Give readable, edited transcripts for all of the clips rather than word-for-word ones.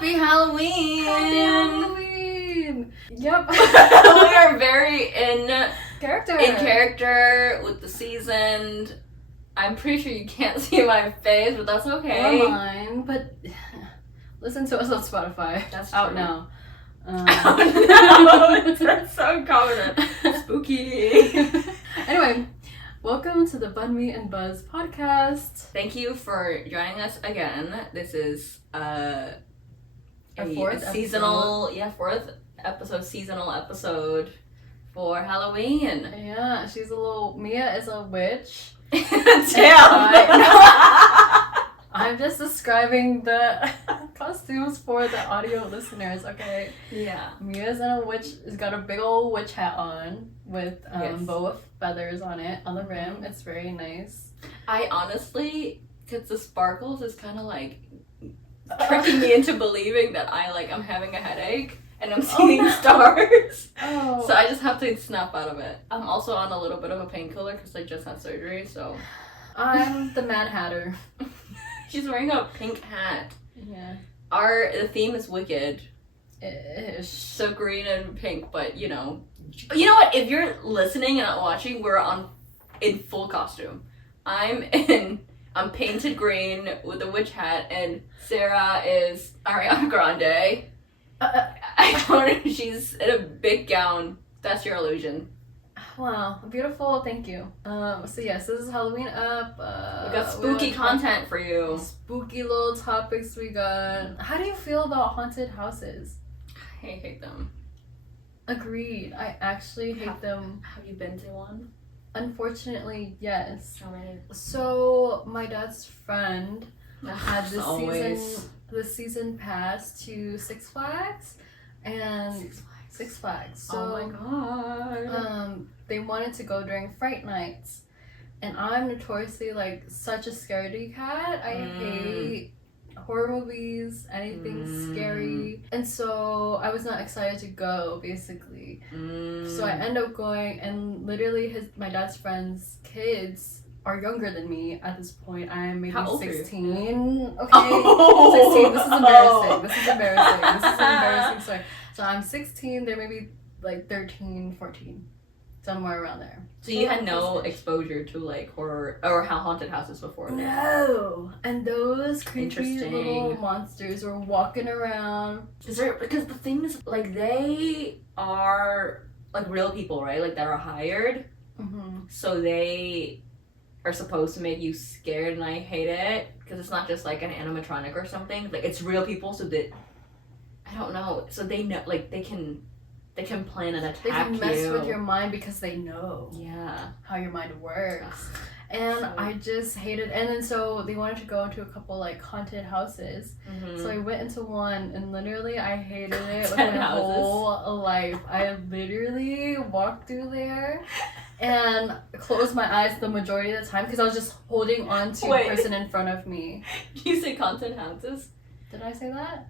Happy Halloween! Happy Halloween! Yep. We are very in character with the season. I'm pretty sure you can't see my face, but that's okay. Or mine, but listen to us on Spotify. That's out true. now. Oh no! That's so confident. Spooky. Anyway, welcome to the Bun Me and Buzz podcast. Thank you for joining us again. This is a fourth seasonal, fourth episode, seasonal episode for Halloween. Yeah, she's a little. Mia is a witch. Damn. I'm just describing the costumes for the audio listeners, okay? Yeah. Mia's in a witch, has got a big old witch hat on with Yes. bow of feathers on it, on the rim. It's very nice. I honestly, because the sparkles is kind of like tricking me into believing that I'm having a headache and I'm seeing stars. Oh. So I just have to snap out of it. I'm also on a little bit of a painkiller because I just had surgery, so. I'm the Mad Hatter. She's wearing a pink hat. Yeah. The theme is wicked. Ish. So green and pink, but you know what? If you're listening and not watching, we're in full costume. I'm painted green with a witch hat, and Sarah is Ariana Grande. I don't know. She's in a big gown. That's your illusion. Wow, beautiful. Thank you. So yes, this is Halloween up. We got spooky content for you. Spooky little topics we got. How do you feel about haunted houses? I hate them. Agreed. I actually hate them. Have you been to one? Unfortunately, yes. How many? So my dad's friend had Always. the season pass to Six Flags, and Six Flags. So, oh my god. They wanted to go during Fright Nights, and I'm notoriously such a scaredy cat. I hate horror movies, anything scary, and so I was not excited to go basically. So I end up going, and literally my dad's friends' kids are younger than me at this point. I am maybe How old 16. Are you? Okay, Oh. 16. This is embarrassing. Sorry. So I'm 16. They're maybe 13, 14, somewhere around there. So you had no exposure to horror or haunted houses before? No, and those creepy Interesting. little monsters were walking around. Because the thing is, they are real people, right? That are hired. Mm-hmm. So they are supposed to make you scared, and I hate it because it's not just an animatronic or something. It's real people, so that I don't know. So they know, they can plan an attack. They can mess you. with your mind because they know how your mind works. And I just hated. And then so they wanted to go into a couple haunted houses. Mm-hmm. So I went into one, and literally I hated it with my whole life. I literally walked through there and closed my eyes the majority of the time because I was just holding on to the person in front of me. Did you say haunted houses? Did I say that?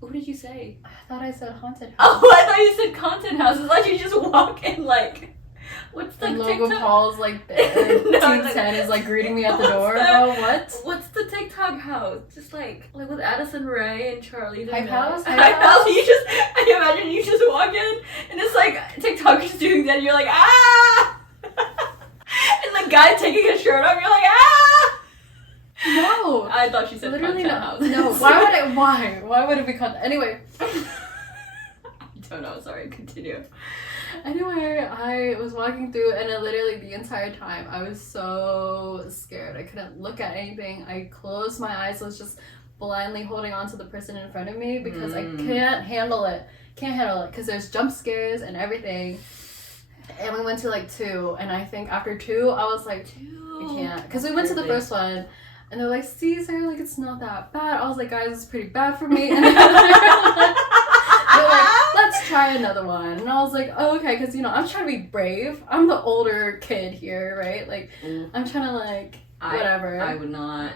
What did you say? I thought I said haunted house. Oh, I thought you said content houses. You just walk in what's the And Logan TikTok? Paul's No, Team 10 is greeting me at the door. that? Bro, what? What's the TikTok house? Just like with Addison Rae and Charlie. Hype House? Hype House. I imagine you just walk in and it's TikTok is doing that. And you're like ah, and the guy taking his shirt off. You're like ah. No. I thought she said Literally content not. house. No. Why would it be content? Anyway. I don't know. Sorry. Continue. Anyway, I was walking through, and literally the entire time I was so scared. I couldn't look at anything. I closed my eyes. I was just blindly holding on to the person in front of me because I can't handle it. Because there's jump scares and everything. And we went to 2, and I think after 2, I was like, I can't. Because we went to the first one, and they're like, Caesar, it's not that bad. I was like, guys, it's pretty bad for me. And they're like, let's try another one. And I was like, oh, okay, because, I'm trying to be brave. I'm the older kid here, right? I'm trying to, whatever. I would not.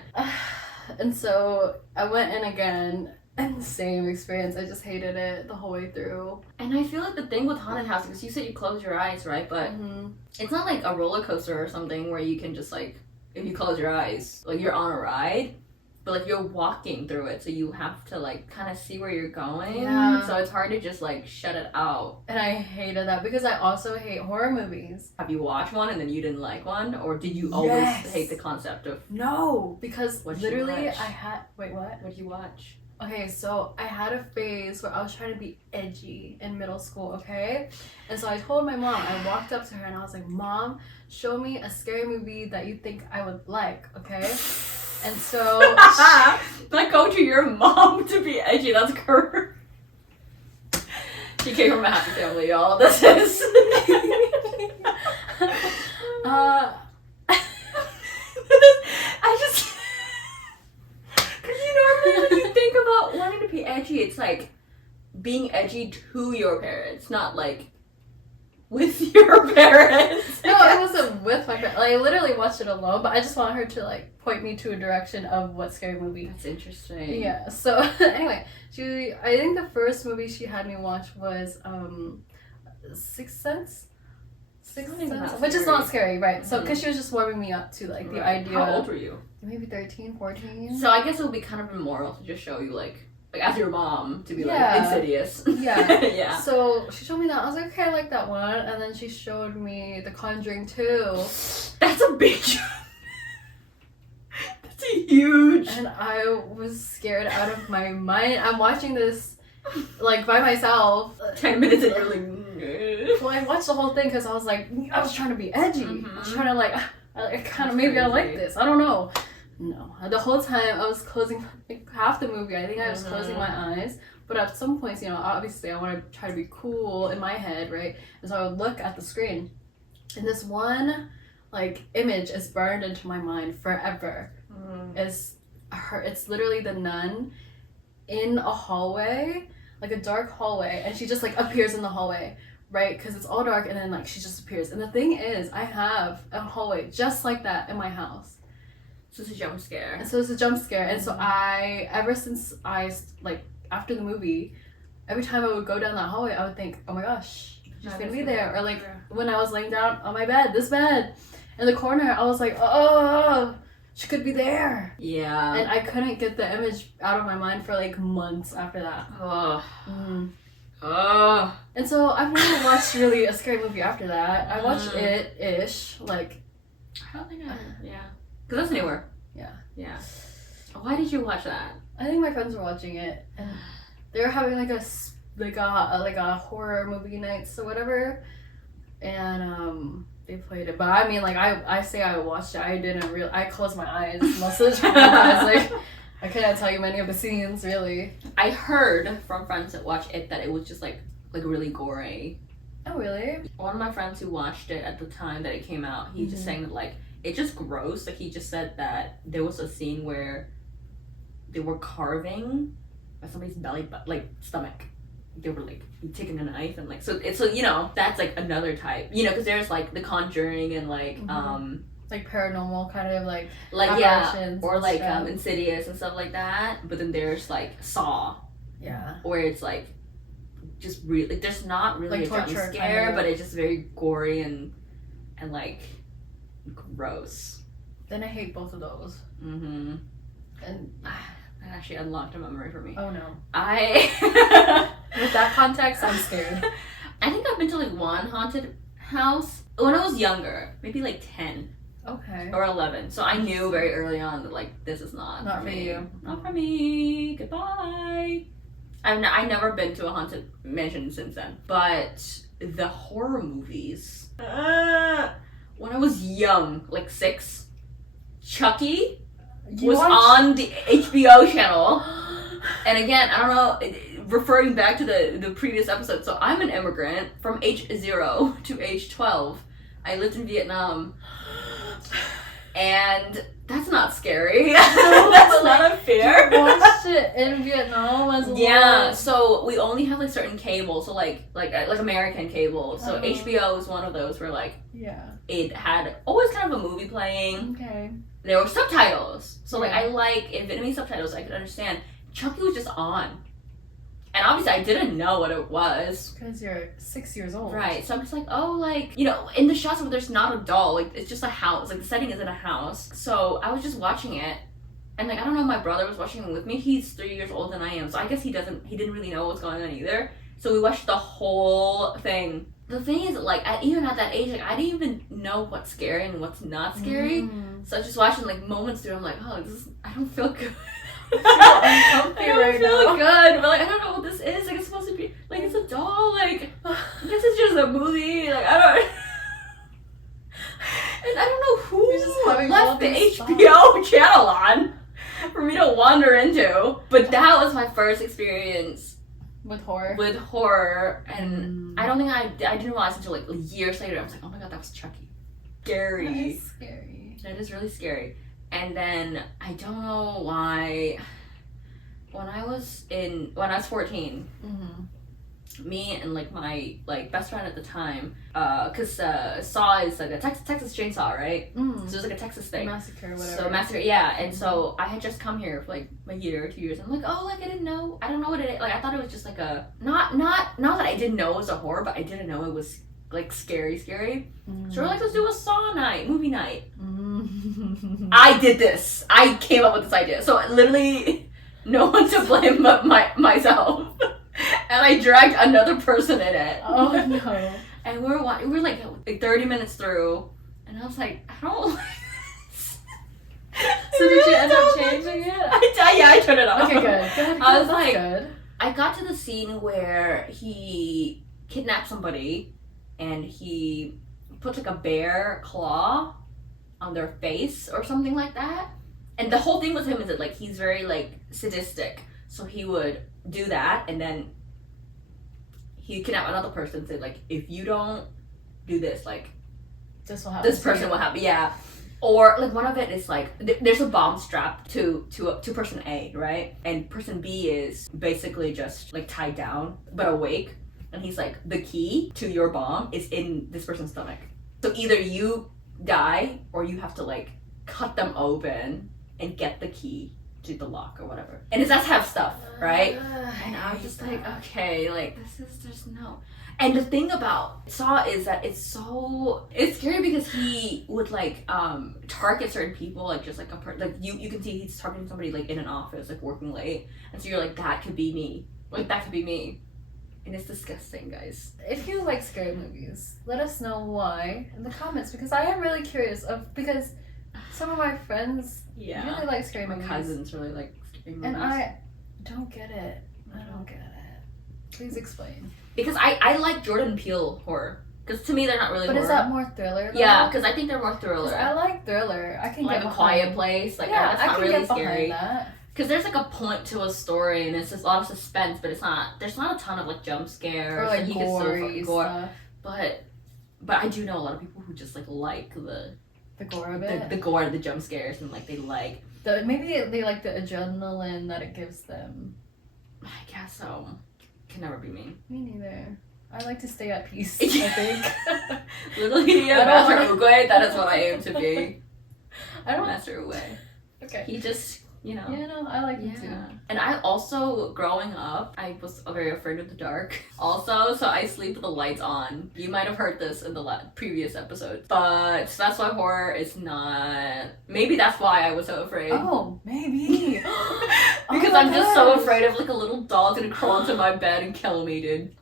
And so I went in again, and the same experience. I just hated it the whole way through. And I feel the thing with haunted houses, because you said you close your eyes, right? But it's not a roller coaster or something where you can just if you close your eyes, you're on a ride. but like you're walking through it, so you have to like kind of see where you're going. Yeah. So it's hard to just like shut it out. And I hated that because I also hate horror movies. Have you watched one and then you didn't like one, or did you always Yes. hate the concept of No, because What'd you literally watch? I had wait what? what you watch? Okay, so I had a phase where I was trying to be edgy in middle school, okay? And so I told my mom, I walked up to her and I was like, Mom, show me a scary movie that you think I would like, okay? And so Not go to your mom to be edgy. That's correct. She came from a happy family, y'all. This is. I just. Because normally when you think about wanting to be edgy, it's like being edgy to your parents, not like with your parents. No, it wasn't with my friend. Like, I literally watched it alone, but I just want her to like point me to a direction of what scary movie. That's interesting. Yeah. So anyway, I think the first movie she had me watch was Sixth Sense. Sixth Not even Sense, that which is not scary, right? So Mhm. because she was just warming me up to like the Right. idea. How old were you? Maybe 13, 14. So I guess it would be kind of immoral to just show you like as your mom to be Yeah. like Insidious. Yeah. Yeah. So she showed me that. I was like, okay, I like that one. And then she showed me The Conjuring 2. That's a big jump. That's a huge. And I was scared out of my mind. I'm watching this like by myself. 10 minutes and you're like. "Mm." Well, I watched the whole thing because I was like, I was trying to be edgy. I was Mhm. trying to like, I kind of That's maybe I like crazy. this. I don't know. No, the whole time I was closing like, half the movie. I think I was closing Mhm. my eyes. But at some points, you know, obviously I want to try to be cool in my head, right? And so I would look at the screen, and this one like image is burned into my mind forever. Is her? It's literally the nun in a hallway, like a dark hallway, and she just like appears in the hallway, right? Because it's all dark, and then like she just appears. And the thing is, I have a hallway just like that in my house. So it's a jump scare. And so it's a jump scare. And so ever since I, like, after the movie, every time I would go down that hallway, I would think, oh my gosh, she's gonna be there. Or like, when I was laying down on my bed, this bed, in the corner, I was like, oh, she could be there. Yeah. And I couldn't get the image out of my mind for like months after that. Oh. Mm. Oh. And so I've never watched really a scary movie after that. I watched Mm. It-ish, like, I don't think I. Yeah. Because that's newer. Yeah. Yeah. Why did you watch that? I think my friends were watching it, and they were having like a horror movie nights or whatever, and they played it. But I mean, like I say I watched it. I closed my eyes most of the time. I was like, I couldn't tell you many of the scenes really. I heard from friends that watched it that it was just like really gory. Oh really? One of my friends who watched it at the time that it came out, he just Mhm. saying that like it's just gross. Like he just said that there was a scene where they were carving at somebody's belly, like stomach. They were like taking a knife and like so you know that's like another type, you know, because there's like The Conjuring and like Mhm. Like paranormal kind of like yeah, apparitions or and like stuff. Insidious and stuff like that. But then there's like Saw, yeah. where it's like just really like there's not really Like a jump torture scare, kinda. but it's just very gory and like gross. Then I hate both of those. Mm-hmm. And That actually unlocked a memory for me. oh no. I With that context, I'm scared. I think I've been to like one haunted house when I was younger, maybe like 10 Okay. or 11. So I knew very early on that like this is not Not for me. you. Not for me. Goodbye. I never been to a haunted mansion since then. But the horror movies. When I was young, like 6, Chucky You was watched- on the HBO channel. And again, I don't know, referring back to the previous episode, so I'm an immigrant from age 0 to age 12. I lived in Vietnam. And that's not scary. That's not a fear. You watched it in Vietnam as well. Yeah, so we only have like certain cable, so like American cable. So Oh. HBO is one of those where like Yeah. it had always kind of a movie playing. Okay. There were subtitles, so like Yeah. I like in Vietnamese subtitles I could understand. Chucky was just on, and obviously I didn't know what it was. Because you're 6 years old. Right, so I'm just like, oh, like, you know, in the shots where there's not a doll, like, it's just a house, like, the setting is in a house. So I was just watching it, And like I don't know, my brother was watching it with me. He's 3 years older than I am, so I guess he didn't really know what's going on either. So we watched the whole thing. The thing is, like, even at that age, like, I didn't even know what's scary and what's not scary. So I was just watching, like, moments through. I'm like, oh, I don't feel good. I uncomfy don't right feel now. good. But, like, I don't know what this is. Like, it's supposed to be, like, it's a doll. Like, I guess it's just a movie. Like, I don't... And I don't know who You're just having all left the these HBO channel on for me to wander into. But that was my first experience With horror. with horror, and I don't think I didn't realize until like years later. I was like, oh my god, that was Chucky. That Scary. is scary. That is really scary. And then I don't know why. When I was 14, me and like my like best friend at the time, cause Saw is like a Texas Chainsaw, right? So it's like a Texas thing. Massacre, whatever. So massacre, yeah. And so I had just come here for like a year or 2 years. I'm like, oh, like I don't know what it is. Like I thought it was just like a not that I didn't know it was a horror, but I didn't know it was like scary. So we're like, let's do a Saw night, movie night. I did this. I came up with this idea. So literally, no one to blame but myself. And I dragged another person in it. Oh no. And we were like 30 minutes through, and I was like, I don't like this. So did you end up changing it? I turned it off. Okay, good. I was That's like, good. I got to the scene where he kidnapped somebody, and he puts like a bear claw on their face or something like that. And the whole thing with him is that like he's very like sadistic, so he would do that, and then he kidnap another person. Say like, if you don't do this, like This will happen. this person will happen. Yeah. Or like one of it is like there's a bomb strapped to person A, right? And person B is basically just like tied down but awake, and he's like, the key to your bomb is in this person's stomach. So either you die or you have to like cut them open and get the key to the lock or whatever. And it does have stuff, right? And I was just like, okay, like there's no. And the thing about Saw is that it's scary because he would like target certain people, like just like like you can see he's targeting somebody like in an office, like working late, and so you're like, that could be me, and it's disgusting, guys. If you like scary movies, let us know why in the comments, because I am really curious because some of my friends really like scary My movies. cousins really like scary movies. And I don't get it. I don't get it. Please explain. Because I like Jordan Peele horror. Because to me they're not really But horror. is that more thriller though? Yeah, because I think they're more 'Cause thriller. I like thriller. I can like get A behind. Quiet Place. Like yeah, that's I not can really get scary. behind that. Because there's like a point to a story, and it's just a lot of suspense, but there's not a ton of like jump scares Or like and you can still gory fucking gore. stuff. But I do know a lot of people who just like The gore of it. the gore, the jump scares, and like they like. Maybe they like the adrenaline that it gives them. I guess so. Can never be me. Me neither. I like to stay at peace, I think. Literally, I don't Master wanna- Oogway, that is what I aim to be. I don't. Master Oogway. Okay. He just, you know. Yeah, no, I like him too. Yeah. And I also, growing up, I was very afraid of the dark. Also, so I sleep with the lights on. You might have heard this in the previous episode. But that's why horror is not... Maybe that's why I was so afraid. Oh, maybe. Because my I'm just so gosh. afraid of like a little doll gonna crawl into my bed and kill me, dude.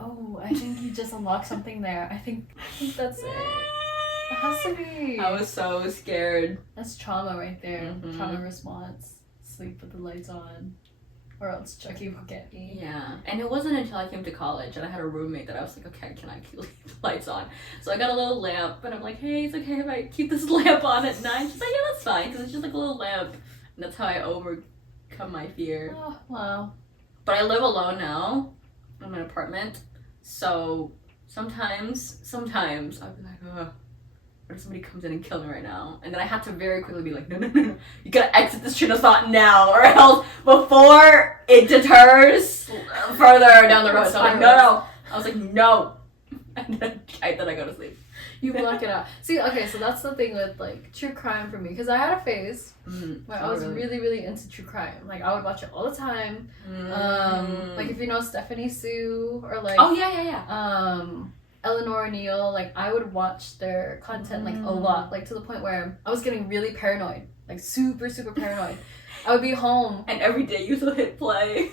Oh, I think you just unlocked something there. I think that's it. It has to be. I was so scared. That's trauma right there. Mhm. Trauma response. Sleep with the lights on. Or else Chucky will get me. Yeah, and it wasn't until I came to college and I had a roommate that I was like, okay, can I leave the lights on? So I got a little lamp, and I'm like, hey, it's okay if I keep this lamp on at night? She's like, yeah, that's fine, because it's just like a little lamp. And that's how I overcome my fear. Oh, wow. But I live alone now in an apartment, so sometimes I'll be like, ugh, what if somebody comes in and kills me right now? And then I have to very quickly be like, no, you gotta exit this train of thought now, or else before it deters further down the road. So I'm like, no. I was like, no. And then I go to sleep. You block it out. See, okay, so that's the thing with like true crime for me. Because I had a phase where I was really, really into true crime. Like I would watch it all the time. Like if you know Stephanie Sue or like oh yeah. Eleanor O'Neill, like I would watch their content like a lot, like to the point where I was getting really paranoid like super super paranoid. I would be home. And every day you still hit play.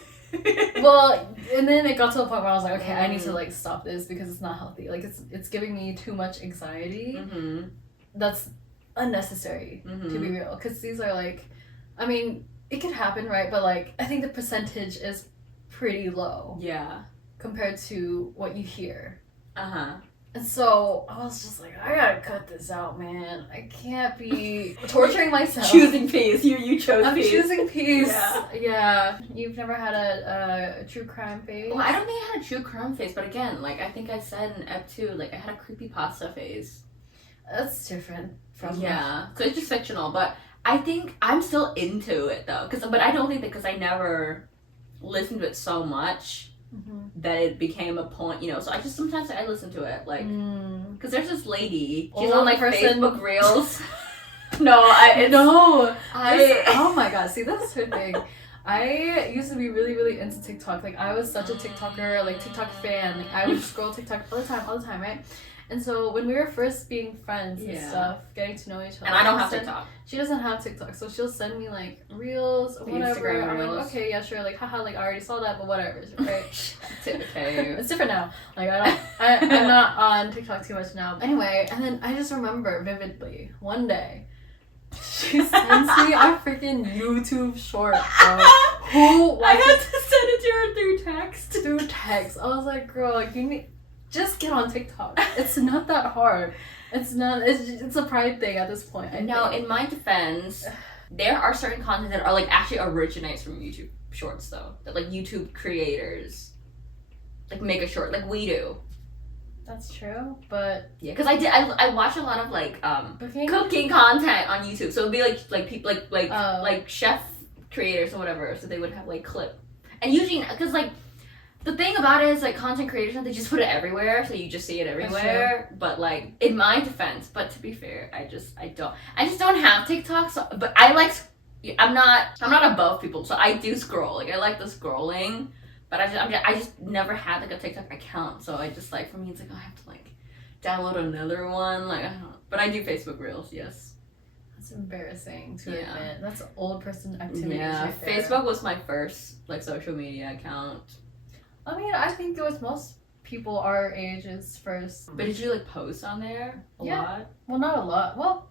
Well, and then it got to a point where I was like, okay, I need to like stop this because it's not healthy. Like it's giving me too much anxiety. Mm-hmm. That's unnecessary, to be real. Because these are like, I mean, it could happen, right? But like, I think the percentage is pretty low Yeah. compared to what you hear. Uh-huh. And so I was just like, I gotta cut this out, man. I can't be torturing myself. Choosing peace. You chose I'm peace. choosing peace. Yeah. Yeah. You've never had a true crime phase? Well, I don't think I had a true crime phase, but again, like I think I said in Ep 2, like I had a creepypasta phase. That's different from Yeah. So it's just fictional, but I think I'm still into it though, but I don't think that because I never listened to it so much that it became a point, you know. So I just sometimes I listen to it, like, because there's this lady, she's on like Facebook Reels. Oh my god, see that's her thing. I used to be really, really into TikTok. Like I was such a TikToker, like TikTok fan. Like I would scroll TikTok all the time, right? And so when we were first being friends and stuff, getting to know each other. And I don't have TikTok. She doesn't have TikTok, so she'll send me like reels or whatever. Instagram I'm reels. like, okay, yeah, sure. Like, haha, like I already saw that, but whatever, right? Okay. It's different now. Like I'm not on TikTok too much now. Anyway, and then I just remember vividly one day she sends me a freaking YouTube short. I had to send it to her through text. Through text. I was like, girl, like you need just get on TikTok. It's not that hard. It's a pride thing at this point. No, in my defense, there are certain content that are like actually originates from YouTube shorts though. That like YouTube creators like make a short like we do. That's true, but yeah, because I watch a lot of like cooking content on YouTube. So it'd be like people like chef creators or whatever. So they would have like clip, and usually because like. The thing about it is, like, content creators, they just put it everywhere, so you just see it everywhere. But, like, in my defense, but to be fair, I just don't have TikTok, so, but I'm not above people, so I do scroll. Like, I like the scrolling, but I just never had, like, a TikTok account, so I just, like, for me, it's like, oh, I have to, like, download another one, like, I don't know. But I do Facebook Reels, yes. That's embarrassing to admit. That's old person activity. Yeah, right there. Facebook was my first, like, social media account. I mean, I think it was most people our age's first. But did you like post on there a lot? Well, not a lot. Well,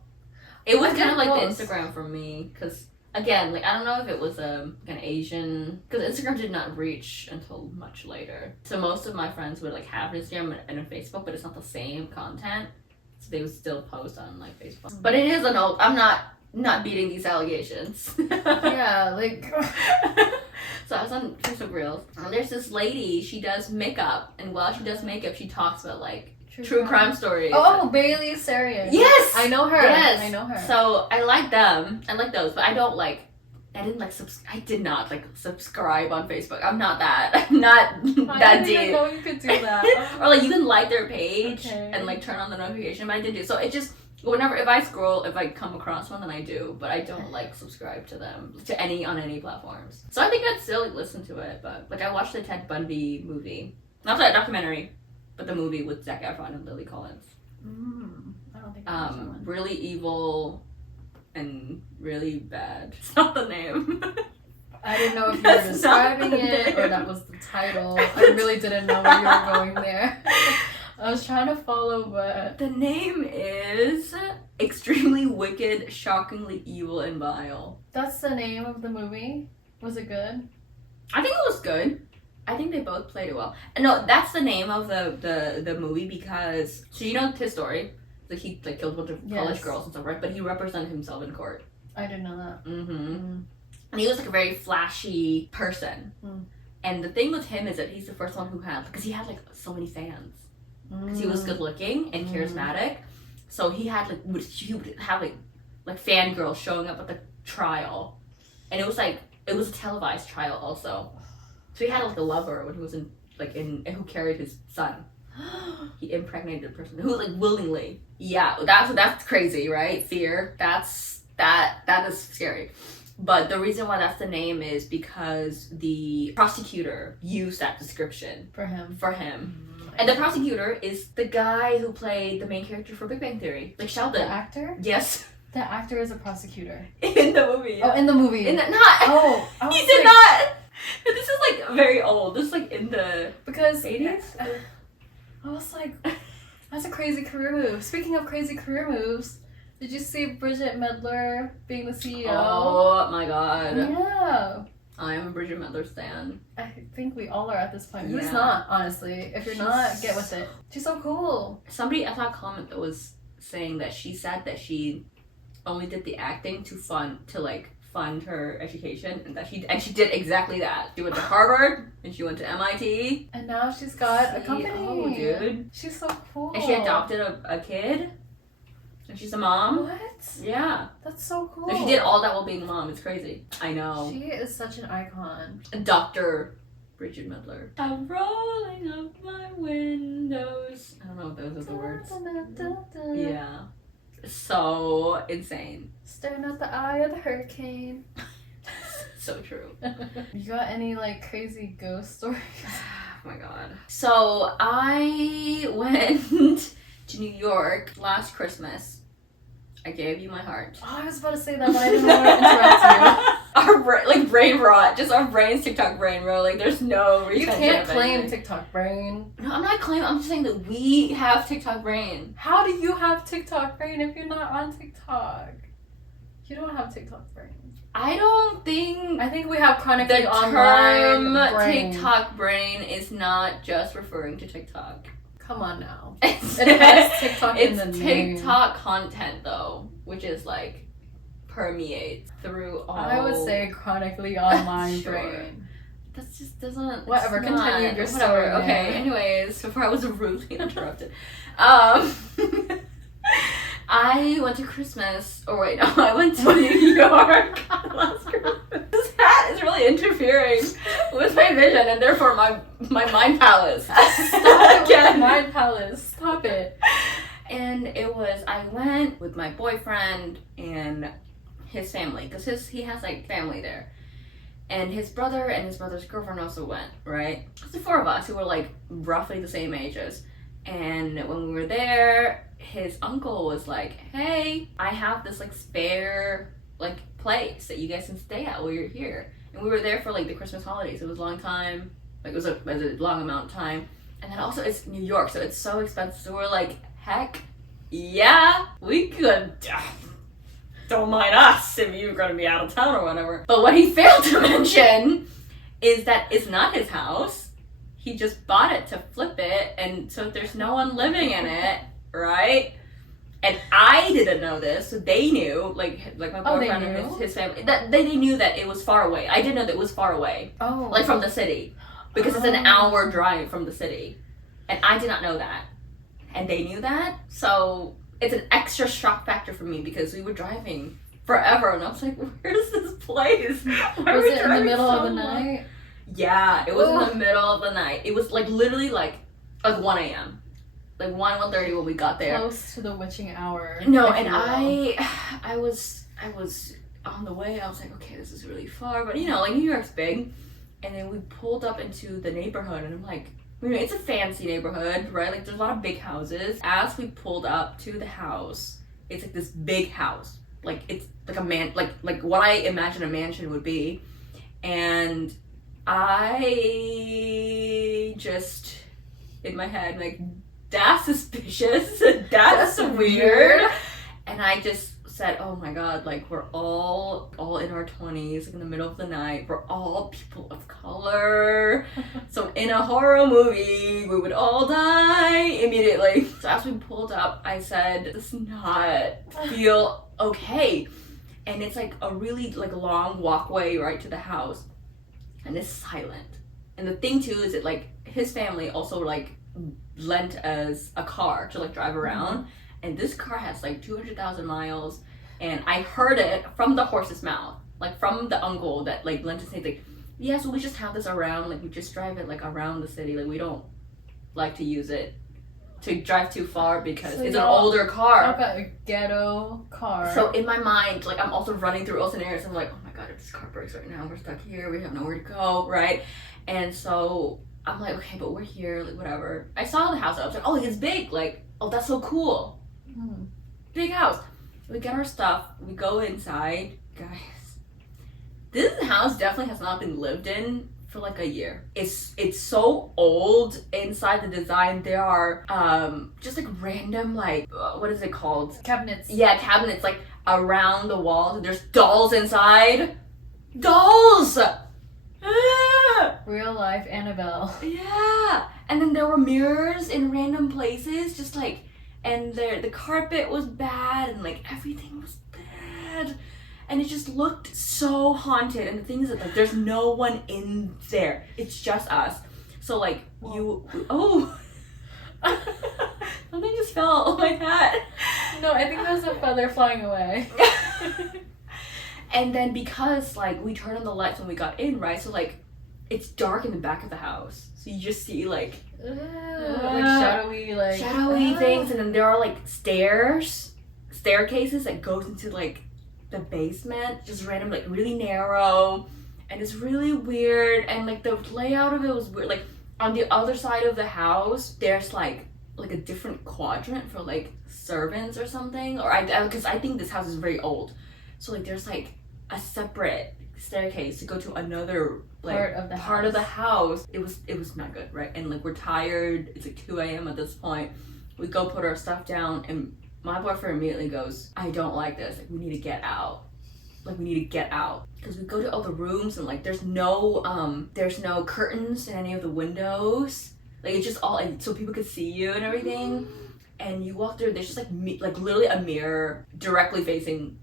it was kind of like the Instagram for me, because again, like I don't know if it was an Asian, because Instagram did not reach until much later. So most of my friends would like have an Instagram and a Facebook, but it's not the same content, so they would still post on like Facebook. But it is an old. I'm not beating these allegations. Yeah, like. So I was on Facebook Reels, and there's this lady, she does makeup, and while she does makeup, she talks about, like, true crime stories. Oh, Bailey Sarian. Yes! I know her. Yes! I know her. So, I like them. I like those, but I don't, like, I did not, like, subscribe on Facebook. I'm not that. I'm not that deep. I didn't even know you could do that. Or, like, you can like their page and, like, Okay. turn on the notification, but I didn't do. So, it just... Whenever, if I scroll, if I come across one, then I do, but I don't like subscribe to them on any platforms. So I think I'd still like, listen to it, but like I watched the Ted Bundy movie, not the documentary, but the movie with Zac Efron and Lily Collins. I don't think I watched that one. Really evil and really bad. It's not the name. I didn't know if you were That's describing not the it or name. that was the title. I really didn't know where you were going there. I was trying to follow, but The name is Extremely Wicked, Shockingly Evil, and Vile. that's the name of the movie. Was it good? I think it was good. I think they both played it well. No, that's the name of the movie because so you know his story. Like he like killed a bunch of college girls and stuff, right? But he represented himself in court. I didn't know that. And he was like a very flashy person. And the thing with him is that he's the first one who had because he had like so many fans. Because he was good looking and charismatic, so he had like he would have like fangirls showing up at the trial, and it was a televised trial also. So he had like a lover when he was in who carried his son. He impregnated a person who like willingly. Yeah, that's crazy, right? Fear. That is scary. But the reason why that's the name is because the prosecutor used that description For him. And the prosecutor is the guy who played the main character for Big Bang Theory, like Sheldon. The actor? Yes. The actor is a prosecutor. In the movie. Oh, in the movie. In the, not. Oh, I he was did like- not. But this is like very old. This is like in the Because 80s. I was like, that's a crazy career move. Speaking of crazy career moves, did you see Bridget Medler being the CEO? Oh my god. Yeah. I am a Bridget Medler stan. I think we all are at this point. Who's Yeah. not, honestly? If you're not, get with it. She's so cool. Somebody, I saw a comment that was saying that she said that she only did the acting to fund her education, and she did exactly that. She went to Harvard and she went to MIT. And now she's got a company. Oh, dude. She's so cool. And she adopted a kid. And she's a mom. What? Yeah. That's so cool. And she did all that while being a mom. It's crazy. I know. She is such an icon. Dr. Bridget Medler. I'm rolling up my windows. I don't know if those are the words. Yeah. So insane. Staring at the eye of the hurricane. So true. You got any like crazy ghost stories? Oh my god. So I went to New York last Christmas. I gave you my heart. Oh, I was about to say that, but I didn't want to interrupt Our brain rot. Just our brains TikTok brain rot. Like there's no you. You retention can't of claim anything. TikTok brain. No, I'm not claiming. I'm just saying that we have TikTok brain. How do you have TikTok brain if you're not on TikTok? You don't have TikTok brain. I don't think I think we have chronically the online term brain. TikTok brain is not just referring to TikTok. Come on now. It's, It has TikTok in it's the name. TikTok content though, which is like permeates through all. I would say chronically online Sure. brain. that just doesn't. Whatever, it's continue not- your whatever. story, Okay. man. Anyways, before I was rudely interrupted, I went to Christmas. Or wait, no, I went to New York last Christmas. This hat is really interfering with my vision and therefore my mind palace. Stop it with Again. Mind Palace. Stop it. And I went with my boyfriend and his family, because he has like family there. And his brother and his brother's girlfriend also went, right? It's the four of us who were like roughly the same ages. And when we were there, his uncle was like, hey, I have this like spare like place that you guys can stay at while you're here. And we were there for like the Christmas holidays. It was a long time. Like it was a long amount of time. And then also it's New York, so it's so expensive. So we're like, heck yeah, we could. Don't mind us if you're gonna be out of town or whatever. But what he failed to mention is that it's not his house. He just bought it to flip it, and so there's no one living in it, right? And I didn't know this, so they knew, like my Oh, they boyfriend and knew? his family, that they knew that it was far away. I didn't know that it was far away, Oh. like from the city, because it's an Oh. hour drive from the city, and I did not know that, and they knew that, so it's an extra shock factor for me because we were driving forever, and I was like, "Where's this place? Why are Was we it in the driving middle so of the long?" night? Yeah, it was in Ugh. the middle of the night. It was like literally like 1 a.m. Like 1:30 when we got there. Close to the witching hour. No, if and you will. I was on the way. I was like, okay, this is really far, but you know, like New York's big. And then we pulled up into the neighborhood, and I'm like, you know, it's a fancy neighborhood, right? Like there's a lot of big houses. As we pulled up to the house, it's like this big house. Like it's like a like what I imagine a mansion would be. And I just in my head like, that's suspicious, that's weird. And I just said, oh my god, like we're all in our 20s, like in the middle of the night, we're all people of color. So in a horror movie, we would all die immediately. So as we pulled up, I said, this does not feel okay. And it's like a really like long walkway right to the house. And it's silent. And the thing too is that like his family also like lent us a car to like drive around. And this car has like 200,000 miles. And I heard it from the horse's mouth, like from the uncle that like lent us like, yeah, so we just have this around, like we just drive it like around the city. Like we don't like to use it to drive too far because So it's an y'all- older car. I've got a ghetto car. So in my mind, like I'm also running through all scenarios. I'm like, oh my god, if this car breaks right now, we're stuck here. We have nowhere to go, right? And so I'm like, okay, but we're here, like whatever. I saw the house. I was like, oh, it's big. Like, oh, that's so cool. Mhm. Big house. We get our stuff, we go inside. Guys, this house definitely has not been lived in for like a year. It's so old. Inside the design there are just like random like what is it called? Cabinets. Yeah, cabinets like around the walls. There's dolls inside. Dolls! Ah! Real life Annabelle. Yeah. And then there were mirrors in random places, just like, and the carpet was bad and like everything was bad. And it just looked so haunted. And the thing is that like there's no one in there. It's just us. So like something just fell on my hat. No, I think that was a feather flying away. And then because like we turned on the lights when we got in, right? So like it's dark in the back of the house. So you just see like shadowy things, and then there are like staircases that goes into like the basement, just random, like really narrow, and it's really weird. And like the layout of it was weird. Like on the other side of the house, there's like a different quadrant for like servants or something, or because I think this house is very old, so like there's like a separate staircase to go to another like part of the house. It was not good, right? And like we're tired. It's like 2 a.m. at this point. We go put our stuff down, and my boyfriend immediately goes, "I don't like this. Like we need to get out. Like we need to get out." Because we go to all the rooms and like there's no curtains in any of the windows. Like it's just all so people could see you and everything. And you walk through, there's just like literally a mirror directly facing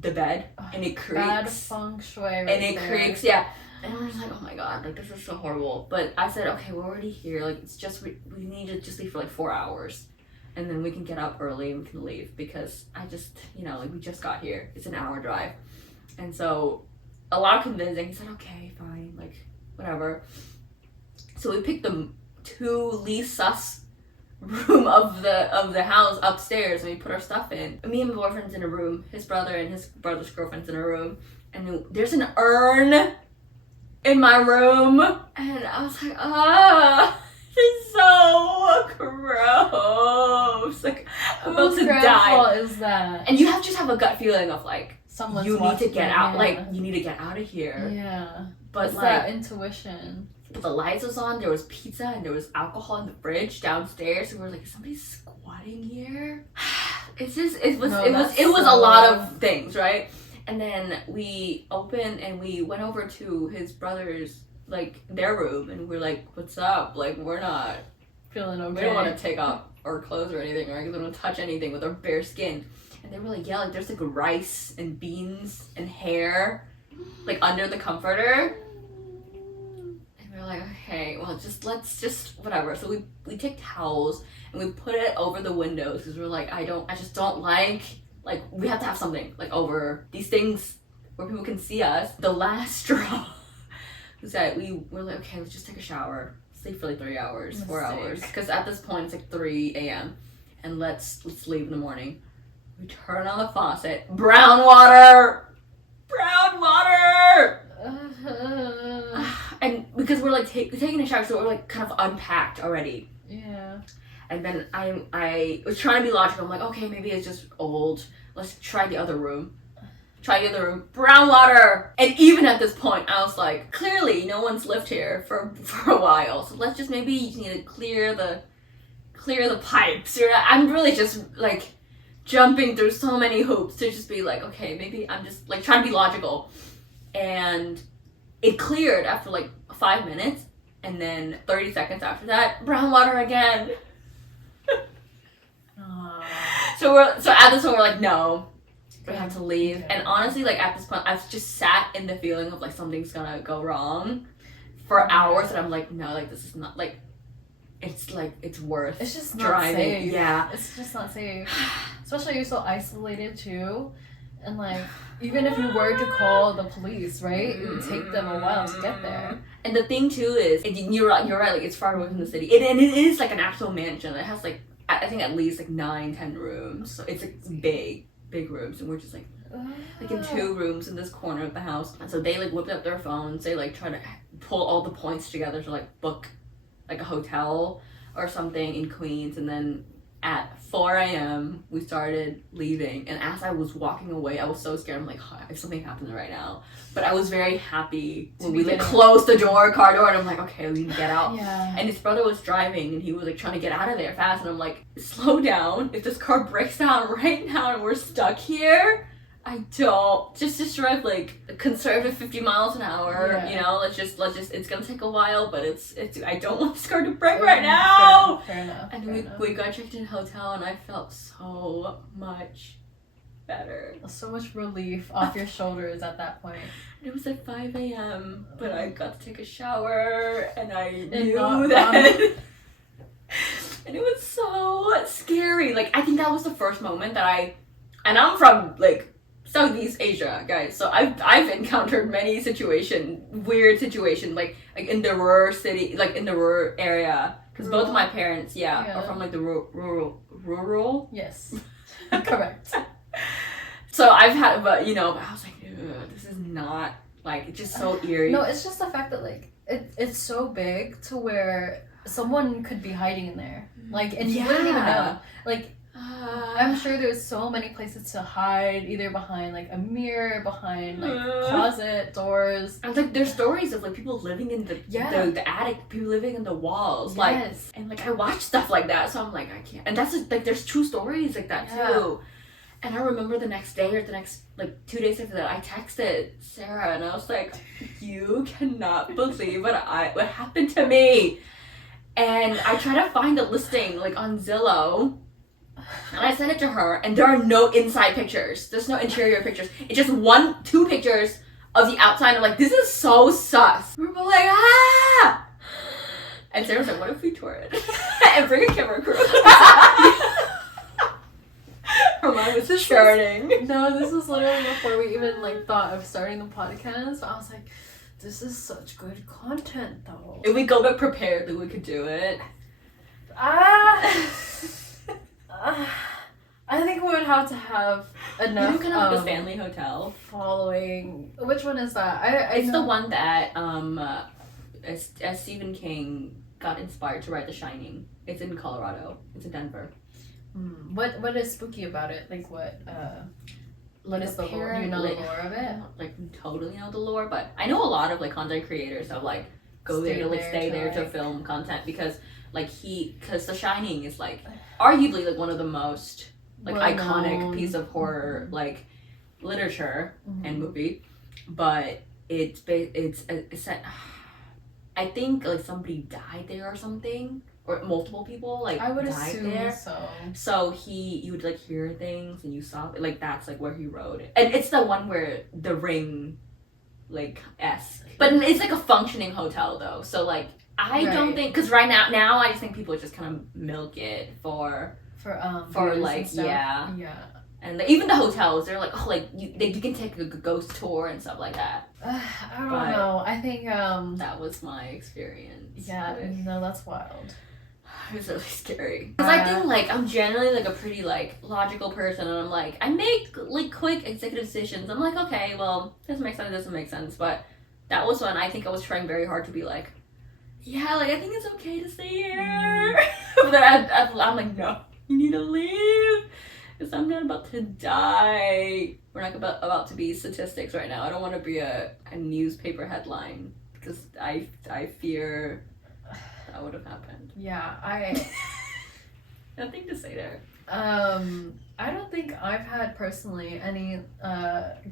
the bed, and it creaks. Bad feng shui. Right, and it there. creaks, yeah. And we're just like, oh my god, like this is so horrible. But I said, okay, we're already here. Like it's just we need to just leave for like 4 hours, and then we can get up early and we can leave, because I just like we just got here. It's an hour drive, and so a lot of convincing. He said, okay, fine, like whatever. So we picked the 2 least sus room of the house upstairs, and we put our stuff in. Me and my boyfriend's in a room, his brother and his brother's girlfriend's in a room, and there's an urn in my room, and I was like, it's so gross. Like I'm about to die. Is that? And you just have a gut feeling of like Someone's you need to get out. Yeah. Like you need to get out of here. Yeah. But it's like that intuition. the lights was on, there was pizza, and there was alcohol in the fridge downstairs, and we were like, is somebody squatting here? It was a lot of things, right? And then we opened and we went over to his brother's, like their room, and we're like, what's up? Like we're not Feeling okay. we don't want to take off our clothes or anything, right? Because we don't touch anything with our bare skin. And they were like, yeah, like there's like rice and beans and hair like under the comforter. We're like, okay, well, let's just whatever. So we take towels and we put it over the windows, because we're like, I just don't like we have to have something like over these things where people can see us. The last straw was that we were like, okay, let's just take a shower, sleep for like 3 hours, 4 hours, because at this point it's like 3 a.m. and let's leave in the morning. We turn on the faucet, brown water. And because we're like taking a shower, so we're like kind of unpacked already. Yeah. And then I was trying to be logical. I'm like, okay, maybe it's just old. Let's try the other room. Brown water. And even at this point, I was like, clearly no one's lived here for a while. So let's just maybe you need to clear the pipes. I'm really just like jumping through so many hoops to just be like, okay, maybe I'm just like trying to be logical. And it cleared after like 5 minutes, and then 30 seconds after that, brown water again. So at this point we're like, no, we have to leave. Okay. And honestly, like at this point, I've just sat in the feeling of like something's gonna go wrong for hours, and I'm like, no, like this is not like it's worth. It's just driving. Not safe. Yeah, it's just not safe. Especially you're so isolated too, and like even if you were to call the police, right, it would take them a while to get there. And the thing too is, you're right. Like it's far away from the city. And it is like an actual mansion. It has like I think at least like 9-10 rooms. So it's like big rooms, and we're just like in 2 rooms in this corner of the house. And so they like whipped up their phones. They like try to pull all the points together to like book like a hotel or something in Queens, and then at 4 a.m. we started leaving, and as I was walking away, I was so scared. I'm like, if something happens right now. But I was very happy when we like closed the car door, and I'm like, okay, we need to get out. Yeah. And his brother was driving, and he was like trying to get out of there fast, and I'm like, slow down. If this car breaks down right now and we're stuck here, I don't just drive like a conservative 50 miles an hour. Yeah. You know, let's just it's gonna take a while, but it's I don't want this car to break right now. Fair enough. And we got checked in a hotel, and I felt so much better. So much relief off your shoulders at that point. It was at 5 a.m., but I got to take a shower, and I knew not that. And it was so scary. Like, I think that was the first moment that and I'm from like Southeast Asia, guys. So I've encountered many weird situations, like in the rural city, like in the rural area. Because both of my parents, are from like the rural. Yes, correct. So I've had, but I was like, this is not like, it's just so eerie. No, it's just the fact that like it's so big to where someone could be hiding in there, like, and you wouldn't even know. Like, I'm sure there's so many places to hide, either behind like a mirror, behind like closet doors. And like there's stories of like people living in the attic, people living in the walls, like, and like I watch stuff like that, so I'm like, I can't. And that's just, like there's true stories like that too. And I remember the next day or the next like 2 days after that, I texted Sarah and I was like, you cannot believe what happened to me. And I tried to find a listing like on Zillow. And I sent it to her, and there are no inside pictures. There's no interior pictures. It's just 2 pictures of the outside. I'm like, this is so sus. We're both like, ah! And Sarah's like, what if we tour it? And bring a camera crew. Her mind was just starting. No, this was literally before we even like thought of starting the podcast. I was like, this is such good content though. If we go back prepared, then we could do it. I think we would have to have enough. Kind of like a Stanley Hotel following. Which one is that? It's the one that as Stephen King got inspired to write The Shining. It's in Colorado. It's in Denver. What is spooky about it? Like what? What is the lore? Do you know the lore of it? I don't like totally know the lore, but I know a lot of like content creators that like go there to like stay there to film content because The Shining is like arguably like one of the most like iconic piece of horror like literature and movie, but it's I think like somebody died there or something, or multiple people like I would died assume there. So you would like hear things and you saw like that's like where he wrote it, and it's the one where The Ring like esque, but it's like a functioning hotel though. So like I don't think, because right now I just think people just kind of milk it for like and even the hotels, they're like, oh, like you can take a ghost tour and stuff like that. I don't know. I think that was my experience. Yeah, no, that's wild. It was really scary. Because I think like I'm generally like a pretty like logical person, and I'm like I make like quick executive decisions. I'm like, okay, well, this makes sense, doesn't make sense. But that was when I think I was trying very hard to be like, yeah, like I think it's okay to stay here. But then I'm like, no, you need to leave. Because I'm not about to die. We're not about to be statistics right now. I don't want to be a newspaper headline because I fear that would have happened. Yeah, Nothing to say there. I don't think I've had personally any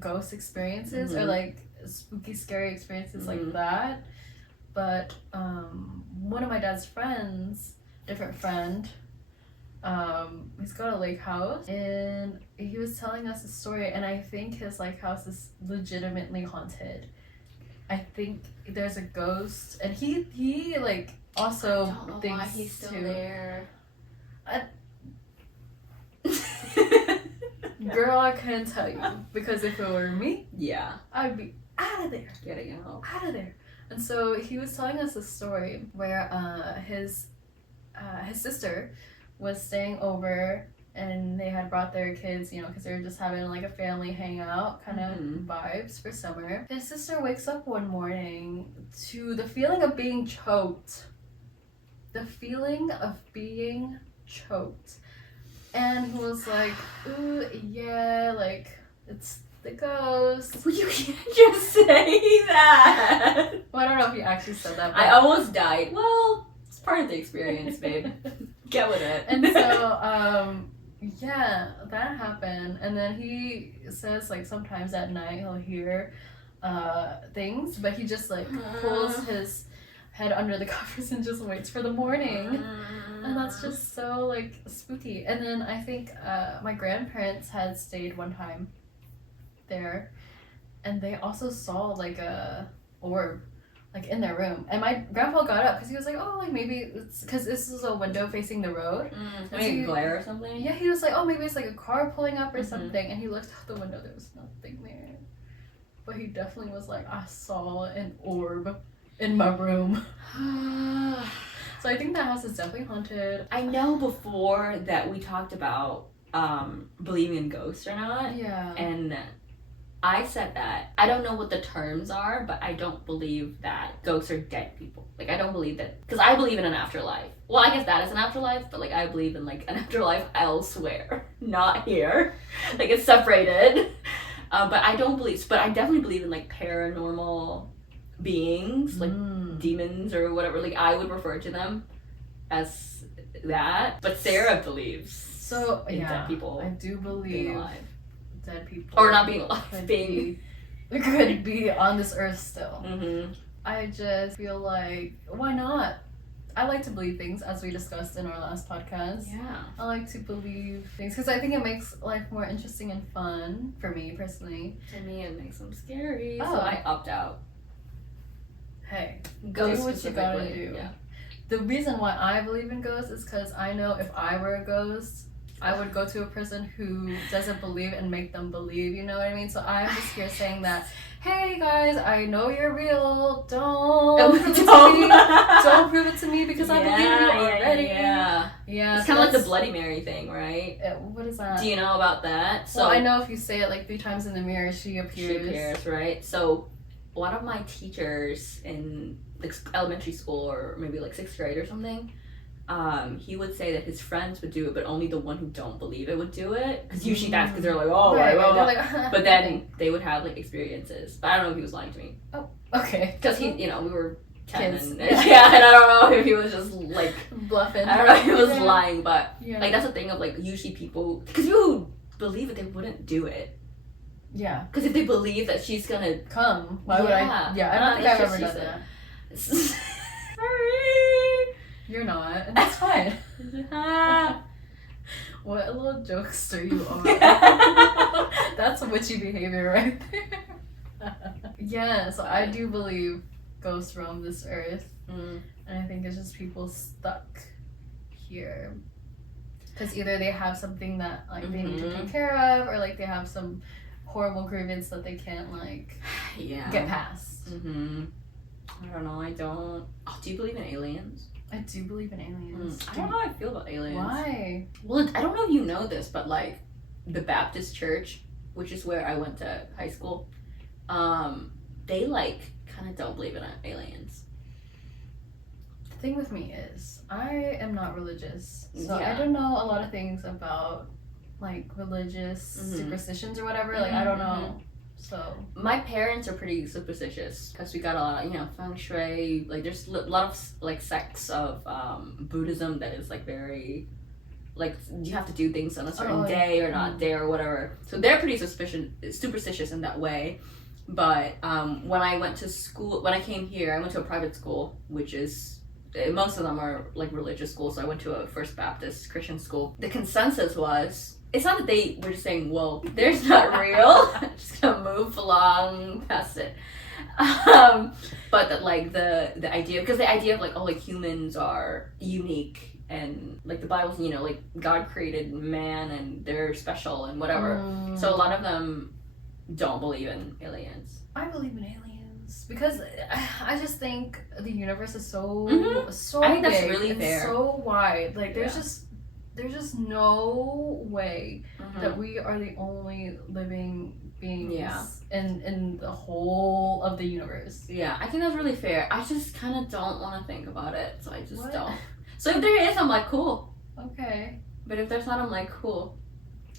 ghost experiences or like spooky, scary experiences like that. But one of my dad's friends, different friend, he's got a lake house, and he was telling us a story, and I think his lake house is legitimately haunted. I think there's a ghost, and he like also I don't know thinks why he's still too. there. Girl, I couldn't tell you, because if it were me, yeah, I'd be out of there. Getting out. Out of there. And so he was telling us a story where his sister was staying over, and they had brought their kids, you know, because they were just having like a family hangout kind of vibes for summer. His sister wakes up one morning to the feeling of being choked. The feeling of being choked. And he was like, ooh, yeah, like, it's the ghost. Well, you can't just say that. Well, I don't know if he actually said that, but... I almost died. Well, it's part of the experience, babe. Get with it. And so, yeah, that happened. And then he says, like, sometimes at night he'll hear things, but he just, like, pulls his head under the covers and just waits for the morning. And that's just so, like, spooky. And then I think my grandparents had stayed one time there, and they also saw, like, a orb, like, in their room. And my grandpa got up because he was like, oh, like, maybe it's because this is a window facing the road. Maybe glare or something? Yeah, he was like, oh, maybe it's like a car pulling up or something. And he looked out the window, there was nothing there. But he definitely was like, I saw an orb in my room. So I think that house is definitely haunted. I know before that we talked about believing in ghosts or not. Yeah. And I said that I don't know what the terms are, but I don't believe that ghosts are dead people. Like, I don't believe that, because I believe in an afterlife. Well, I guess that is an afterlife, but like I believe in like an afterlife elsewhere, not here. Like, it's separated. But I don't believe. But I definitely believe in like paranormal beings, like demons or whatever. Like, I would refer to them as that. But Sarah believes So in yeah, dead people I do being believe alive. dead people Or not being alive, could being. could be on this earth still. Mm-hmm. I just feel like, why not? I like to believe things, as we discussed in our last podcast. Yeah. I like to believe things because I think it makes life more interesting and fun for me personally. To me, it makes them scary. Oh. So I opt out. Hey, Ghosts do what you gotta specifically, do. Yeah. The reason why I believe in ghosts is because I know if I were a ghost, I would go to a person who doesn't believe and make them believe, you know what I mean? So I'm just here saying that, hey guys, I know you're real, don't prove it to me. Don't prove it to me because I believe you already. Yeah. It's so kind of like the that's- Bloody Mary thing, right? What is that? Do you know about that? So Well, I know if you say it like 3 times in the mirror, she she appears. appears, right? So one of my teachers in like elementary school or maybe like 6th grade or something, he would say that his friends would do it, but only the one who don't believe it would do it. Because usually that's because they're like, oh, Right, blah, blah, they're blah. like, But then they would have like experiences. But I don't know if he was lying to me. okay. Because he, you know, we were 10 Kids. and Yeah. yeah, and I don't know if he was just like, Bluffing. I don't know if he was Yeah. lying, but Yeah. like that's the thing of like usually people, because people who believe it, they wouldn't do it. Yeah. Because if they believe that she's gonna, Come. Why would I? Yeah. Yeah, I don't think That's I've just ever she done that. sorry. You're not. And that's fine. What a little jokester you are. That's witchy behavior right there. Yeah, so I do believe ghosts roam this earth. Mm. And I think it's just people stuck here. Because either they have something that like they need to take care of, or like they have some horrible grievance that they can't like Yeah. get past. I don't know. I don't. Oh, do you believe in aliens? I do believe in aliens. I don't know how I feel about aliens. Why? Well, I don't know if you know this, but like the Baptist church, which is where I went to high school, they like kind of don't believe in aliens. The thing with me is I am not religious, so I Yeah. don't know a lot of things about like religious superstitions or whatever. Like I don't know. So My parents are pretty superstitious because we got a lot of, feng shui. Like there's a lot of like sects of Buddhism that is like very, like you have to do things on a certain day or not day or whatever. So they're pretty superstitious in that way. But when I went to school, when I came here, I went to a private school, which is, most of them are like religious schools. So I went to a First Baptist Christian school. The consensus was, it's not that they were just saying, well, there's not real. I'm just gonna move along past it. But that like the idea, because the idea of like, oh, like humans are unique and like the Bible's, like God created man and they're special and whatever. So a lot of them don't believe in aliens. I believe in aliens because I just think the universe is so I think big that's really and fair. so wide. Like there's just no way that we are the only living beings in the whole of the universe. Yeah, I think that's really fair. I just kind of don't want to think about it, so I just What? don't. So if there is, I'm like, cool. Okay. But if there's not, I'm like, cool.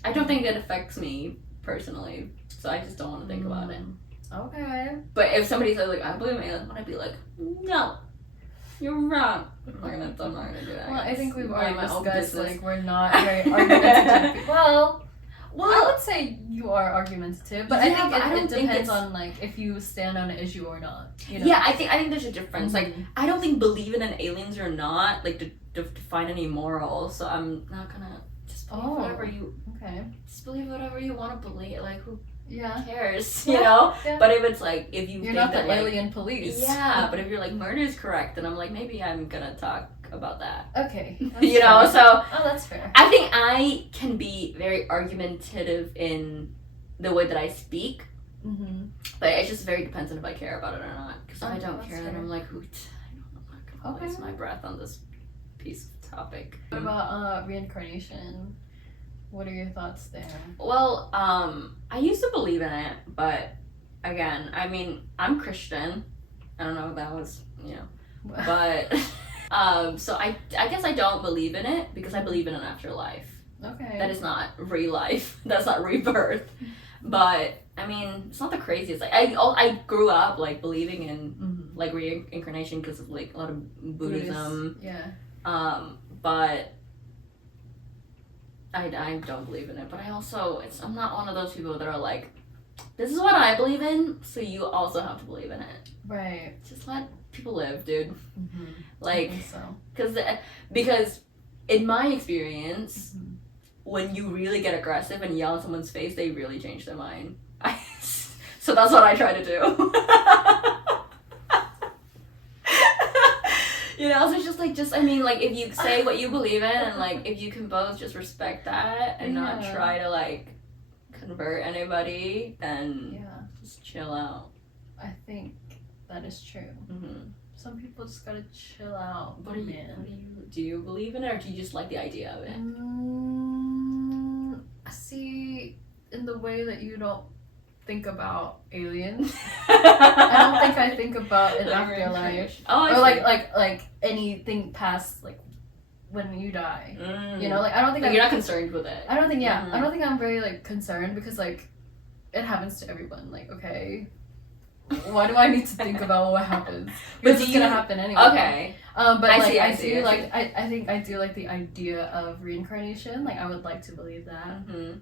I don't think it affects me personally, so I just don't want to think about it. Okay. But if somebody says like, I believe in aliens, I'd be like, no, you're wrong. I'm not gonna do that. Well, I think we've Mind already my own discussed business. like we're not very argumentative. Well, I Well, would say you are argumentative, but Yeah, I think but I it don't think depends it's- on like if you stand on an issue or not. You know? yeah, I think there's a difference. Like, Mhm. I don't think believing in aliens or not like to define any morals. So I'm not gonna just believe Oh. whatever you Okay. just believe whatever you want to believe. Like, who Yeah. cares? Yeah, You know. yeah. But if it's like if you You're think not the that, like, alien police. yeah, but if you're like murder is correct, then I'm like maybe I'm gonna talk about that. Okay. that's You know. fair. So Oh, that's fair. I think I can be very argumentative in the way that I speak, Mm-hmm. but it just very depends on if I care about it or not. Because if I Oh, don't that's care, then fair. I'm like, hoot, I'm not gonna Okay. waste my breath on this piece of topic. What about reincarnation? What are your thoughts there? Well, I used to believe in it, but again, I mean, I'm Christian. I don't know if that was, you know, but so I guess I don't believe in it because I believe in an afterlife. Okay. That is not real life. That's not rebirth. But I mean, it's not the craziest. Like I grew up like believing in Mhm. like reincarnation because of like a lot of Buddhism. Yeah. But I don't believe in it. But I'm not one of those people that are like, this is what I believe in, so you also have to believe in it. Right. Just let people live, dude. Mm-hmm. Like, so. because in my experience, Mhm. when you really get aggressive and yell in someone's face, they really change their mind. So that's what I try to do. You know, so it's just I mean, like, if you say what you believe in and like if you can both just respect that and not Yeah. try to like convert anybody, then Yeah. just chill out. I think that is true. Mm-hmm. Some people just gotta chill out. What do you believe in it, or do you just like the idea of it? I see in the way that you don't think about aliens. I don't think I think about an afterlife. Oh, I Or see. like anything past like when you die. Mm. You know, like I don't think Like, you're not concerned with it. I don't think Mhm. I don't think I'm very like concerned because like it happens to everyone. Like, okay. Why do I need to think about what happens? But Because do it's you- gonna happen anyway. Okay. But I like see, I I see, do I like see. I think I do like the idea of reincarnation. Like I would like to believe that. Mm-hmm.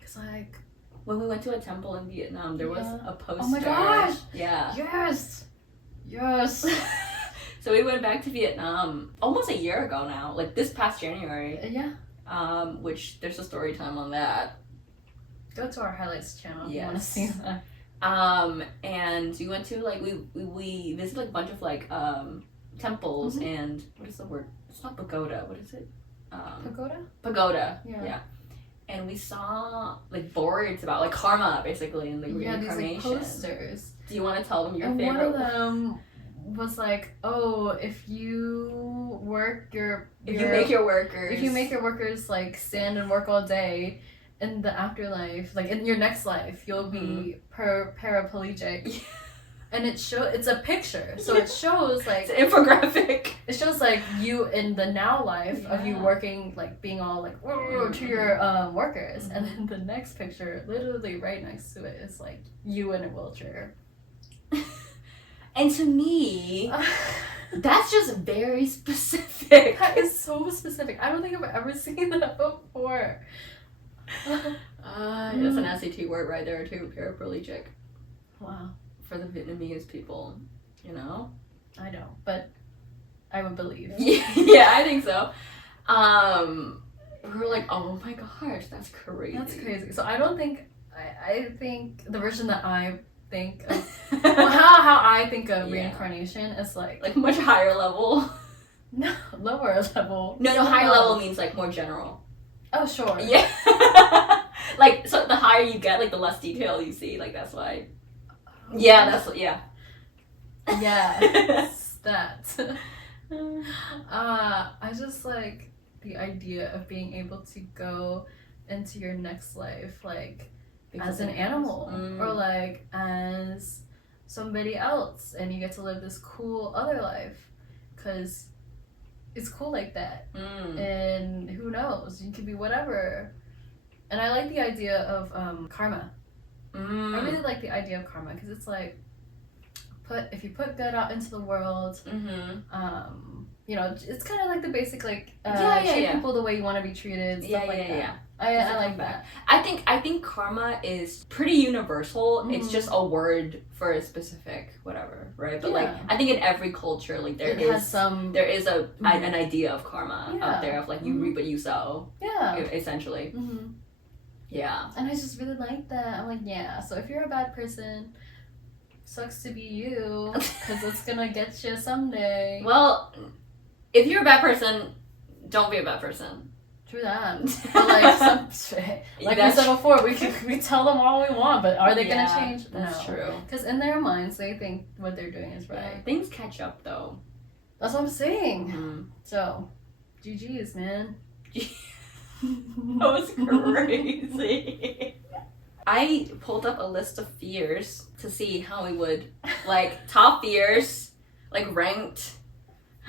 Cause like When we went to a temple in Vietnam, there was Yeah. a poster. Oh my gosh! Yeah. Yes. So we went back to Vietnam almost a year ago now, like this past January. Yeah. Which there's a story time on that. Go to our highlights channel if you want to Yes. see that. And we went to like we visited like a bunch of like temples and what is the word? It's not pagoda. What is it? Pagoda. Pagoda. Yeah. Yeah. And we saw like boards about like karma basically and like Yeah, these like reincarnation. posters. Do you want to tell them your And favorite? one of them was like, oh, if you work your If you make your workers. if you make your workers like stand and work all day, in the afterlife, like in your next life, you'll be paraplegic. And it's a picture, so it shows like It's an infographic. it shows like you in the now life of you Yeah. working like being all like to your workers, and then the next picture, literally right next to it, is like you in a wheelchair. And to me, that's just very specific. That is so specific. I don't think I've ever seen that before. That's an SAT word right there too, paraplegic. Wow, For the Vietnamese people, you know? I don't, but I would believe. Yeah, I think so. We were like, oh my gosh, that's crazy. That's crazy. So I don't think I think the version that I think of well, how I think of Yeah. reincarnation is like Like much higher level. no lower level. No, higher level means like more general. Oh sure. Yeah. Like, so the higher you get, like the less detail you see. Like, that's why. Yeah, Yes, that. I just like the idea of being able to go into your next life, like as an animal or like as somebody else, and you get to live this cool other life, because it's cool like that. Mm. And who knows? You could be whatever. And I like the idea of karma. I really Mm. like the idea of karma because it's like, if you put good out into the world, you know, it's kind of like the basic like treat people the way you want to be treated, stuff like that. I like that. I think karma is pretty universal. It's Mhm. just a word for a specific whatever, right? But like Yeah. I think in every culture, like there has some. is Mhm. an idea of karma Yeah. out there of like you Mhm. reap what you sow, Yeah. essentially. hmm Yeah. And I just really like that. I'm like, yeah. So if you're a bad person, sucks to be you, because it's gonna get you someday. Well, if you're a bad person, don't be a bad person. True that. But like like we said before, we tell them all we want, but are they gonna change? That's no. true. Because in their minds, they think what they're doing is right. Yeah, things catch up though. That's what I'm saying. Mhm. So, GG's, man. That was crazy. I pulled up a list of fears to see how we would like top fears, like ranked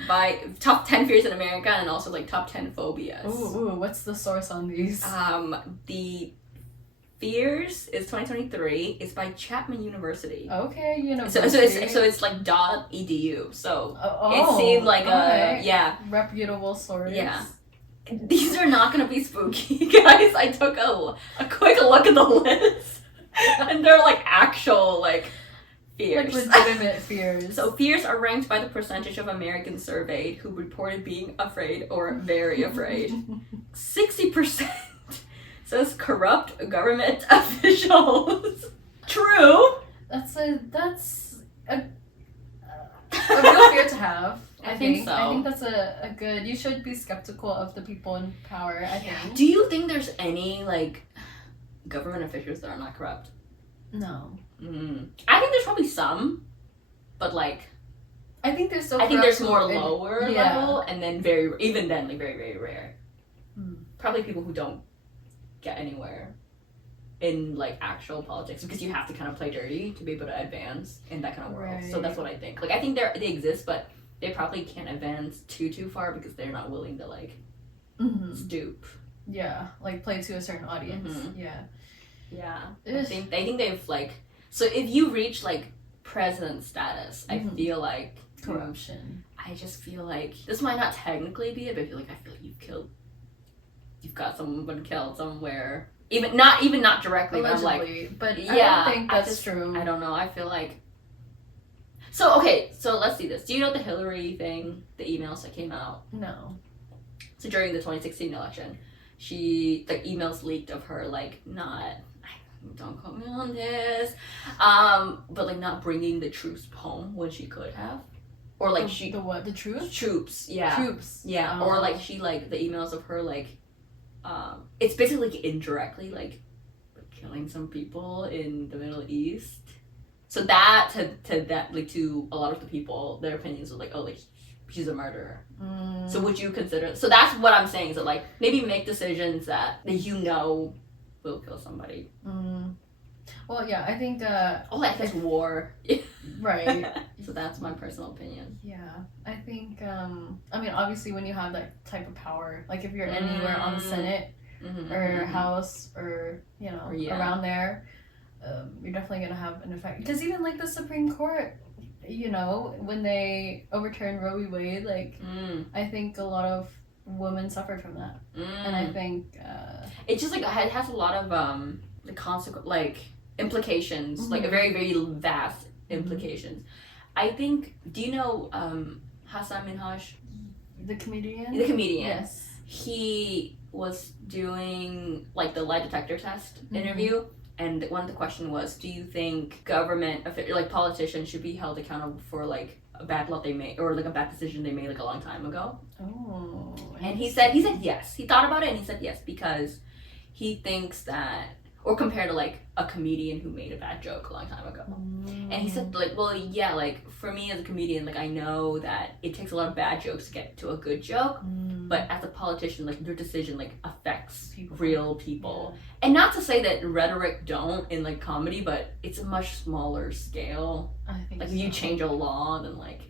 by top 10 fears in America and also like top 10 phobias. Ooh, what's the source on these? The fears is 2023. It's by Chapman University. Okay, So university. it's like .edu. So Oh, it seemed like alright. yeah. Reputable source. Yeah. These are not gonna be spooky, guys. I took a quick look at the list, and they're like actual like fears. Like legitimate fears. So fears are ranked by the percentage of Americans surveyed who reported being afraid or very afraid. 60% says corrupt government officials. True. That's a real fear to have. I think so. I think that's a good. You should be skeptical of the people in power. I think. Do you think there's any like government officials that are not corrupt? No. I think there's probably some, but like I think there's still. I think there's more corrupt lower yeah. level, and then even then like very very rare. Probably people who don't get anywhere in like actual politics because you have to kind of play dirty to be able to advance in that kind of world. Right. So that's what I think. Like I think they exist, but they probably can't advance too far because they're not willing to like stoop. Yeah, like play to a certain audience. Mhm. Yeah. I think they've like so if you reach like president status, I feel like Corruption. I just feel like this might not technically be it, but I feel like you've got someone killed somewhere. Even not directly, Allegedly, but I'm like, but yeah, I don't think that's true. I don't know. I feel like. So okay, so let's see this. Do you know the Hillary thing? The emails that came out. No. So during the 2016 election, the emails leaked of her like not. Don't quote me on this. But like not bringing the troops home when she could have, or like the what? The truth? Troops, yeah. Troops. Yeah, or like she like the emails of her like, it's basically like indirectly like killing some people in the Middle East. So that to that like to a lot of the people, their opinions were like, oh, like she's a murderer. So would you consider? So that's what I'm saying. So like maybe make decisions that you know will kill somebody. Well, yeah, I think. I guess war. Right. So that's my personal opinion. Yeah, I think. I mean, obviously, when you have that type of power, like if you're anywhere on the Senate or House or around there, you're definitely gonna have an effect. Because even like the Supreme Court, when they overturned Roe v. Wade, like I think a lot of women suffered from that, and I think it's just like it has a lot of the consequence like implications, like a very very vast implications. I think. Do you know Hassan Minhaj? The comedian. The comedian. Yes. He was doing like the lie detector test interview, and one of the question was, do you think government like politicians should be held accountable for like a bad law they made or like a bad decision they made like a long time ago? Oh. And he said yes. He thought about it and he said yes because he thinks that, or compared to like a comedian who made a bad joke a long time ago. And he said like, well, yeah, like for me as a comedian, like I know that it takes a lot of bad jokes to get to a good joke, but as a politician, like your decision like affects real people. And not to say that rhetoric don't in like comedy, but it's a much smaller scale. I think like if you change a law, then like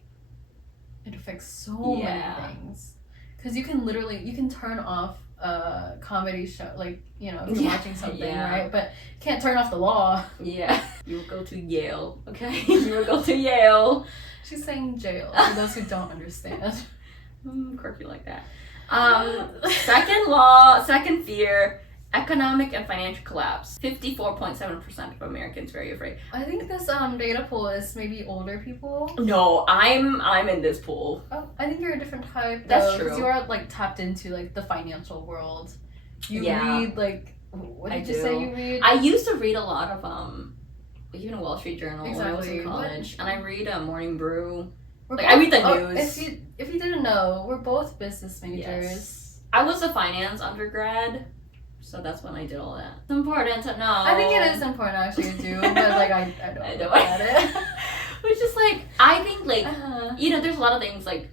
it affects so many things. because you can turn off a comedy show, like, you know, if you're watching something, right? But you can't turn off the law. Yeah. You will go to Yale, okay? You will go to Yale. She's saying jail, for those who don't understand. Quirky like that. Second law, second fear, economic and financial collapse. 54.7% of Americans very afraid. I think this data pool is maybe older people. No, I'm in this pool. Oh, I think you're a different type. That's true. Because you are like tapped into like the financial world. You Yeah. read like what did I you do. say you read? I used to read a lot of even Wall Street Journal when I was in Exactly. college, and I read Morning Brew. We're Like, I read the oh, news. if you didn't know, we're both business majors. Yes. I was a finance undergrad, so that's when I did all that. It's important to know. I think it is important actually to do, but like I don't don't get it. Which is like, I think like, Uh-huh. you know, there's a lot of things like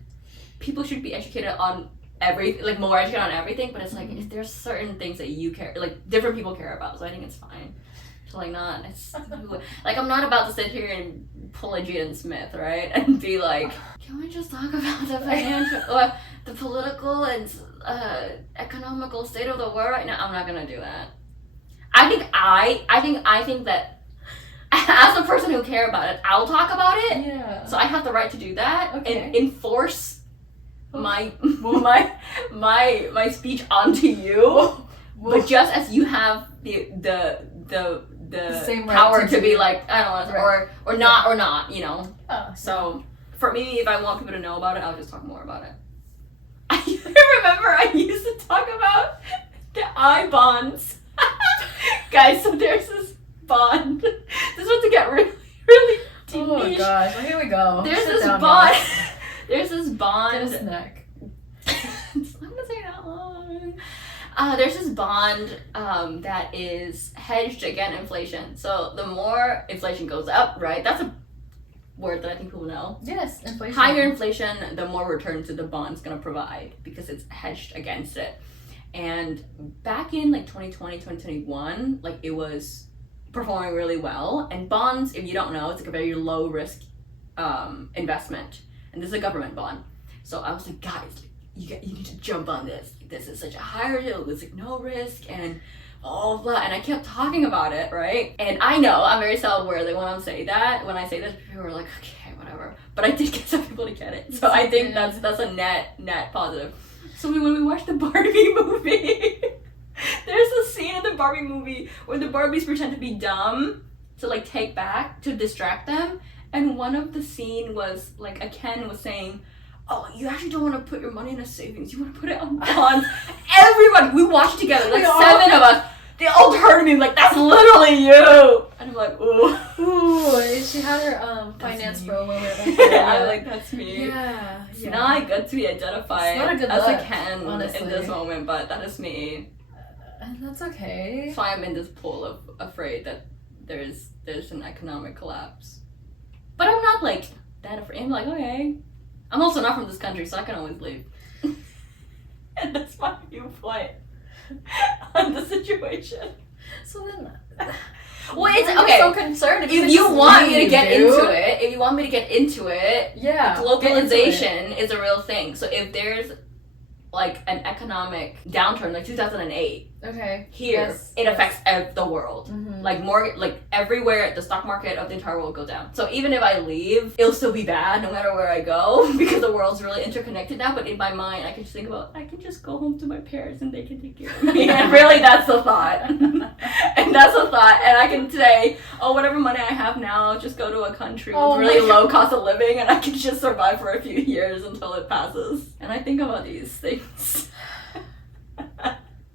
people should be educated on like more educated on everything, but it's like if there's certain things that you care, like different people care about, so I think it's fine. So like like I'm not about to sit here and pull a Jaden Smith, right, and be like, can we just talk about the financial or the political and economical state of the world right now? I'm not gonna do that. I think that as a person who care about it, I'll talk about it. Yeah. So I have the right to do that Okay. and enforce my speech onto you. But just as you have the same right power to to be do- like, I don't know, Right. or not, you know. Oh, So for me, if I want people to know about it, I'll just talk more about it. I remember I used to talk about the I bonds. Guys, so there's this bond. This is about to get really, really deep. oh my gosh, well, here we go. There's Sit this down, bond. guys. There's this bond. Get a snack. I'm gonna say that long. There's this bond that is hedged against inflation. So the more inflation goes up, right? That's a word that I think people know. Yes, inflation. Higher inflation, the more returns that the bond's gonna provide because it's hedged against it. And back in like 2020, 2021, like it was performing really well. And bonds, if you don't know, it's like a very low risk investment. And this is a government bond. So I was like, guys, you need to jump on this. This is such a high risk, it's like no risk and all blah. And I kept talking about it, right? And I know I'm very self-aware that when I say this, people are like, okay, whatever. But I did get some people to get it. So I think that's a net positive. So when we watched the Barbie movie, there's a scene in the Barbie movie where the Barbies pretend to be dumb to like to distract them. And one of the scene was like a Ken was saying, oh, you actually don't want to put your money in a savings. You want to put it on bonds. Everybody, we watched together, like 7 of us. They all turned to me like, that's literally you. And I'm like, ooh. Ooh, she had her finance me. bro moment. I'm like, that's me. Yeah. It's not good to be identified It's not a good as look, a Ken honestly. in this moment, but that is me. And that's okay. That's why I'm in this pool of afraid that there's an economic collapse. But I'm not like that afraid. I'm like, okay. I'm also not from this country, so I can always leave. And that's my viewpoint on the situation. So then, Well, it's I'm okay. so concerned If you want me to get into it, yeah, globalization is a real thing. So if there's like an economic downturn, like 2008, okay, here yes, it yes. affects the world. Mhm. Like everywhere, the stock market of the entire world go down. So even if I leave, it'll still be bad no matter where I go because the world's really interconnected now. But in my mind, I can just think about I can just go home to my parents and they can take care of me. And really, that's the thought. And that's a thought. And I can say, oh, whatever money I have now, I'll just go to a country Oh with really my low cost of living, and I can just survive for a few years until it passes. And I think about these things.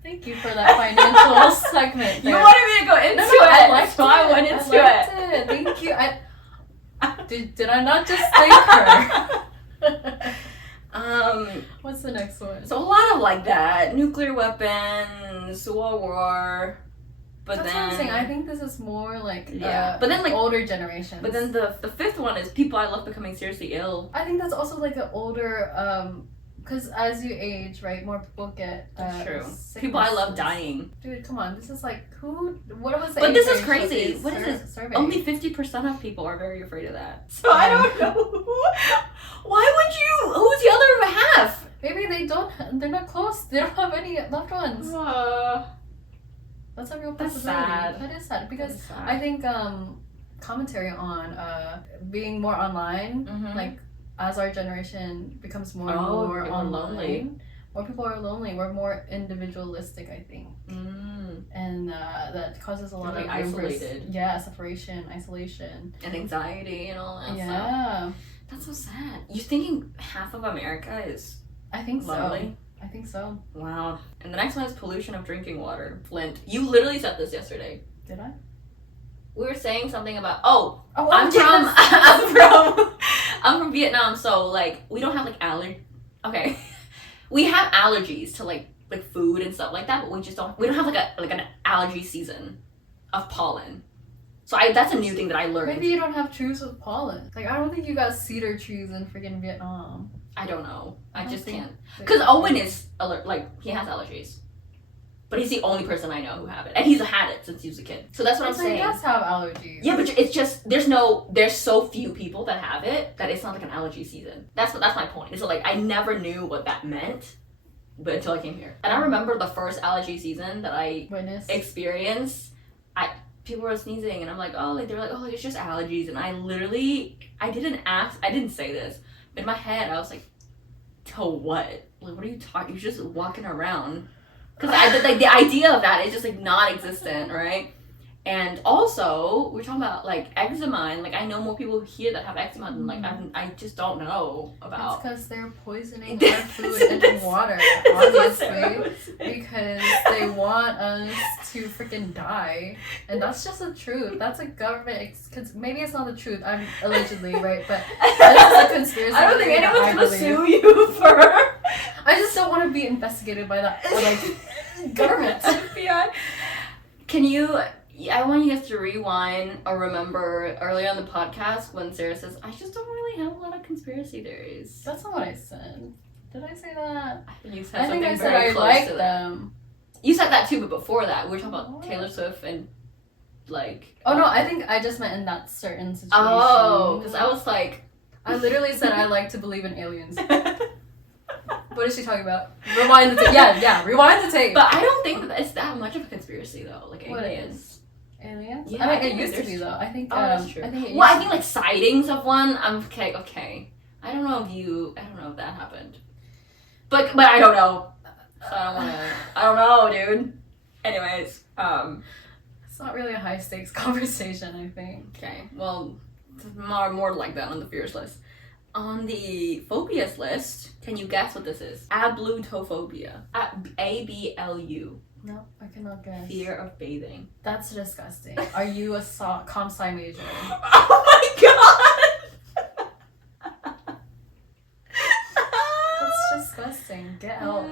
Thank you for that financial segment. You there. wanted me to go into No, it, I liked so it. I went into liked it. Thank you. Did I not just thank her? What's the next one? So a lot of like that, nuclear weapons, war, but That's then what I'm saying. I think this is more like but then like older generations. but then the fifth one is people I love becoming seriously ill. I think that's also like an older because as you age, right, more people get That's true. People I love sicknesses. dying. Dude, come on. This is like what was the But age this is range of crazy. these What is this? surveys? Only 50% of people are very afraid of that. So I don't know. Why would you? Who's the other half? Maybe they don't. they're not close. They don't have any loved ones. That's a real That's possibility. sad. That is sad because That's sad. I think commentary on being more online, Mhm. like as our generation becomes more and Oh, more people are online, lonely. more people are lonely. We're more individualistic, I think, and that causes a lot You're, of like, room for isolated. separation, isolation. And anxiety and all that stuff. Yeah, That's so sad. You're thinking half of America is I think so. lonely? I think so. Wow. And the next one is pollution of drinking water. Flint. You literally said this yesterday. Did I? We were saying something about I'm from Vietnam, so like we don't have like okay. We have allergies to like food and stuff like that, but we don't have like an allergy season of pollen. So that's a new thing that I learned. Maybe you don't have trees with pollen. Like I don't think you got cedar trees in freaking Vietnam. I don't know. I don't just think can't. they- Because Owen is he has allergies. But he's the only person I know who have it. And he's had it since he was a kid. So that's what I'm So he saying. does have allergies. Yeah, but it's just there's so few people that have it that it's not like an allergy season. That's my point. It's like I never knew what that meant, but until I came here. And I remember the first allergy season that I Witness. experienced. People were sneezing, and I'm like, oh, like they're like, oh, it's just allergies, and I didn't say this, but in my head I was like, to what? Like, what are you talking? You're just walking around. Because the idea of that is just like non-existent, right? And also we're talking about like eczema, and like I know more people here that have eczema than like I just don't know It's about. because they're poisoning our food and water, obviously, because they want us to freaking die, and that's just the truth. That's a government. Because maybe it's not the truth. I'm allegedly right, but that's a conspiracy. I don't think theory that anyone's I gonna believe. sue you for I just don't want to be investigated by that government. FBI. Can you? I want you guys to rewind or remember earlier on the podcast when Sarah says, "I just don't really have a lot of conspiracy theories." That's not what I said. Did I say that? You said I think something I said very I close like to that. them. You said that too, but before that, we were talking about What? Taylor Swift and like. Oh no, I think I just meant in that certain situation. Oh, because I was like. I literally said I like to believe in aliens. What is she talking about? Rewind the tape. Yeah, rewind the tape. But I don't think that it's that much of a conspiracy though. Like What aliens. Aliens? Yeah, I I mean, think it used to there's- be though. I think. Oh, that's true. I think. Well, I think like sightings of one. I'm okay. I don't know if that happened. But I don't know. So I don't know, dude. Anyways, It's not really a high stakes conversation. I think. okay. Well, it's more like that on the fears list. On the phobias list, can you guess what this is? Ablutophobia. ABLU. No, I cannot guess. Fear of bathing. That's disgusting. Are you a comp sci major? Oh my god! That's disgusting. Get out.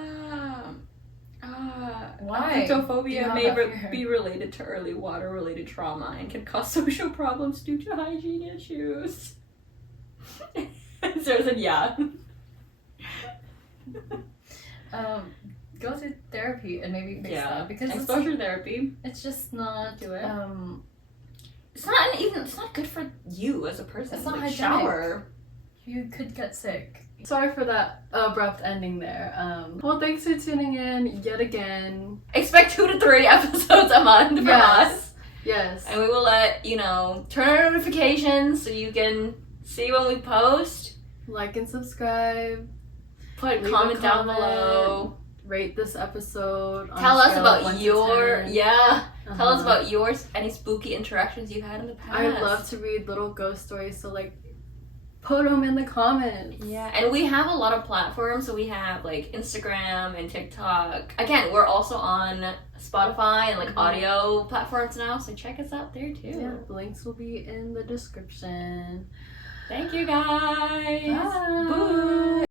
Why? Do you Ablutophobia have may that fear? be related to early water-related trauma and can cause social problems due to hygiene issues. Sarah said, yeah. Go to therapy and maybe fix Yeah. that because Exposure therapy. it's just not. Do it. It's It's not good for you as a person. It's not like, hygienic. shower. You could get sick. Sorry for that abrupt ending there. Well, thanks for tuning in yet again. Expect 2 to 3 episodes a month from us. Yes. And we will let you know, turn on notifications so you can see when we post. Like and subscribe. Put a Leave a comment down comment. below. Rate this episode. On Tell a us scale of about 1 to your 10. Tell us Uh-huh. about yours, any spooky interactions you had in the past. I love to read little ghost stories, so like, put them in the comments. Yeah, and we have a lot of platforms. So we have like Instagram and TikTok. Again, we're also on Spotify and like Mhm. audio platforms now. So check us out there too. Yeah, the links will be in the description. Thank you guys. Bye. Boo.